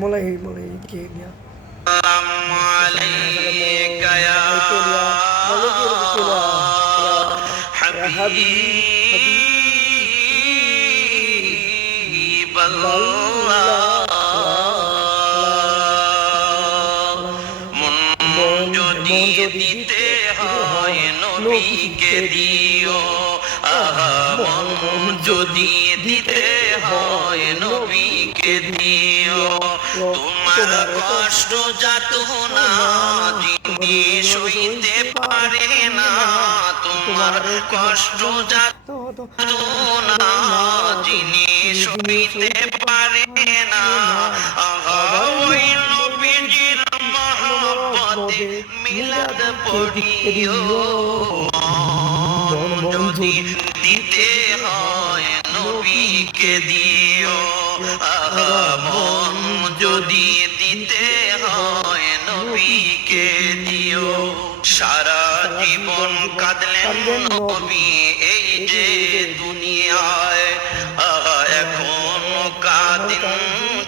mulai gamenya. Assalamualaikum ya Habiballah. মন যদি দিতে হয় নবীকে দিও, মন যদি দিতে হয় নবীকে দিও। তোমার কষ্ট যাতনা যিনি সইতে পারে না, তোমার কষ্ট যাতনা যিনি সইতে পারে না, ওই নবীজির মহব্বতে মিলাদ পড়িও। যদি দিতে হয় নবীকে দিও, মন যদি দিতে হয় নবীকে দিও। সারা জীবন কাঁদলেন নবী এই যে দুনিয়ায়, এখনো কাঁদেন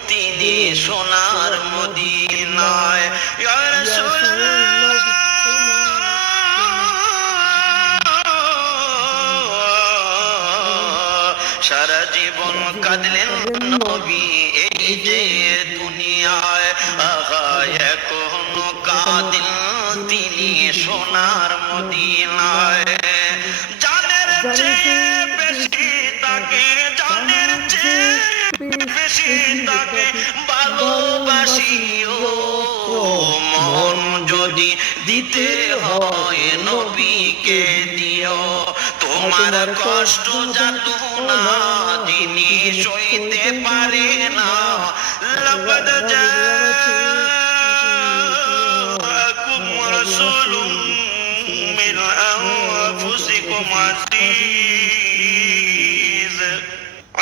তিনি সোনার মদিনায়। ইয়া রাসূলুল্লাহ, সারা জীবন কাঁদলেন নবী এই যে দুনিয়ায়, এখনো কাঁদেন তিনি সোনার মদিনায়। জানের চেয়ে বেশি তাকে, জানের চেয়ে বেশি তাকে ভালোবাসিও। মন যদি দিতে হয় নবীকে দিও, তোমার কষ্ট যাতনা যিনি সইতে পারে না। লাকাদ জাআকুম রাসূলুম মিন আনফুসিকুম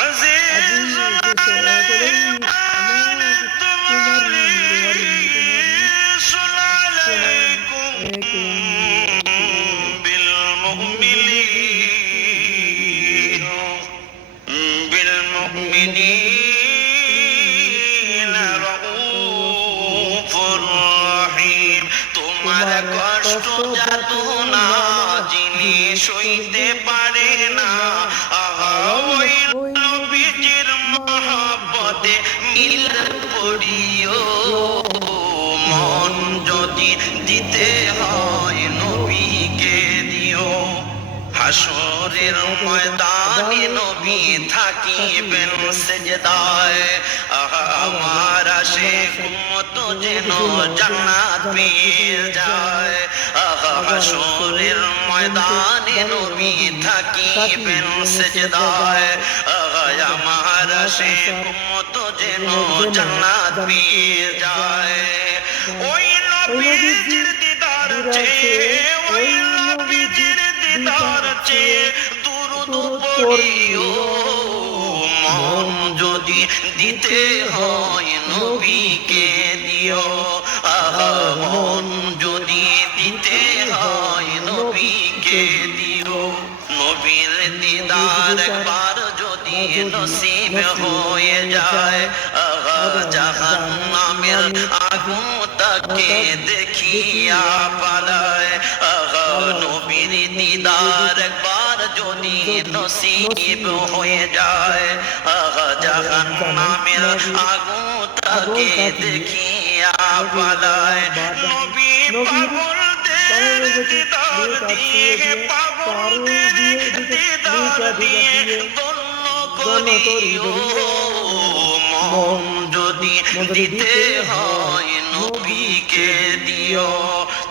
আজিজুন আলাইহি মা আনতুম হারিসুন আলাইকুম বিল মুমিনিনা রাউফুর রাহিম। তোমার কষ্ট যাতনা যিনি সইতে পারে না, ওই নবীজির মহব্বতে মিলাদ পড়িও। মন যদি দিতে হয় নবীকে দিও। হাসরের ময়দানে নবী থাকিবেন সেজদায়, আমার আশিক উম্মত যেন জান্নাত পেয়ে যায়। হাসরের ময়দানে নবী থাকিবেন সেজদায়, আমার আশিক উম্মত যেন জান্নাত পেয়ে যায়। ওই নবীজির দিদার চেয়ে, ওই নবীজির দিদার চেয়ে দুরূদ পড়িও। মন যদি দিতে হয় নবীকে দিও, মন যদি দিতে হয় নবীকে দিও। নবীর দিদার একবার যদি নসিব হয়ে যায়, জাহান্নামের আগুন তাকে দেখিয়া পালায়। নবীর দিদার একবার যদি নসিব হয়ে যায়, জাহান্নামের আগুন তাকে দেখিয়া পালায়। নবী পাগলদের দিদার দিয়ে, পাগলদের দিদার দিয়ে ধন্য করিও। মন যদি দিতে হয় নবীকে দিও,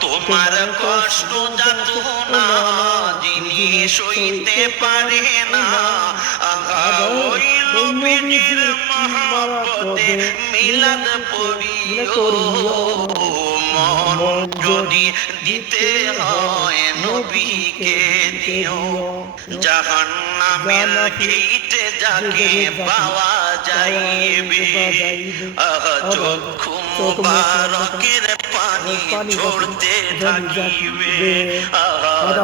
তোমার কষ্ট যাতনা যিনি সইতে পারে না, ওই নবীজির মহব্বতে মিলাদ পড়িও। মন যদি দিতে হয় নবীকে দিও। জাহান্নামের গেইটে যাকে পাওয়া যাইবে, চক্ষু মুবারকের পানি ঝরতে থাকিবে।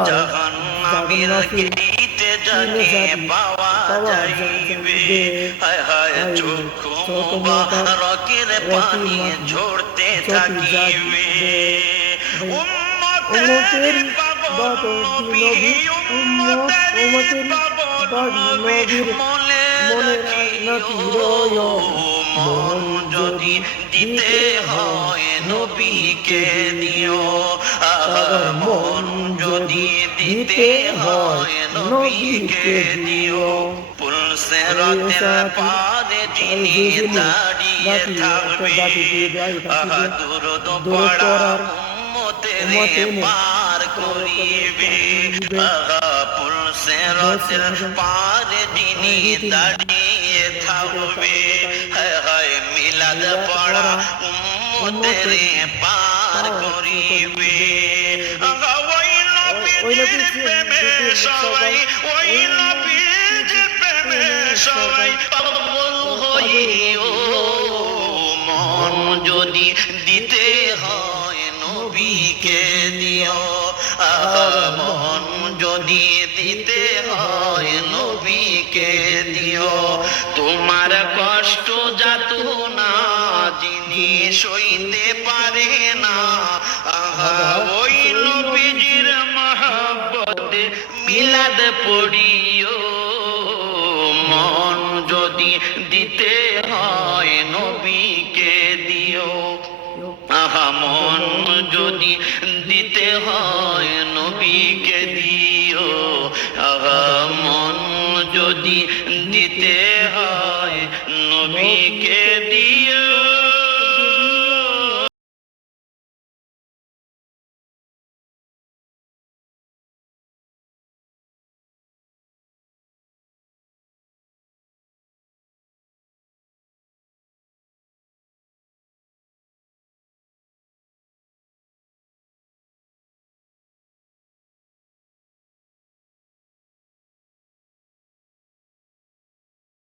জাহান্নামের গেইটে যাকে পাওয়া যাইবে হায় হায় চক্ষু মুবারকের পানি ঝরতে থাকিবে উম্মতের পাগল নবী উম্মতের পাগল নবীর মনে রাখি মন যদি দিতে হয় নবীকে দিও মন যদি দিতে হয় নবীকে দিও পুলসে রাতের পারে যিনি দাঁড়িয়ে থাকবে দুরুদ পড়ার উম্মতের পার করিবে পুলসে রাতের পারে যিনি দাঁড়িয়ে থাকবে হায় হায় মিলাদ পড়া উম্মতের পার করিবে ওই নবীর প্রেমে সবাই ওই নবীর প্রেমে সবাই পাগল হইও মন যদি দিতে হয় নবীকে দিও মন যদি দিতে হয় নবীকে দিও তোমার কষ্ট যাত না যিনি সইতে পারে না ওই নবীজির মহব্বতে মিলাদ পড়িও মন যদি দিতে হয় নবীকে দিও মন যদি দিতে হয় নবীকে দিও মন যদি দিতে হয় নবীকে দিও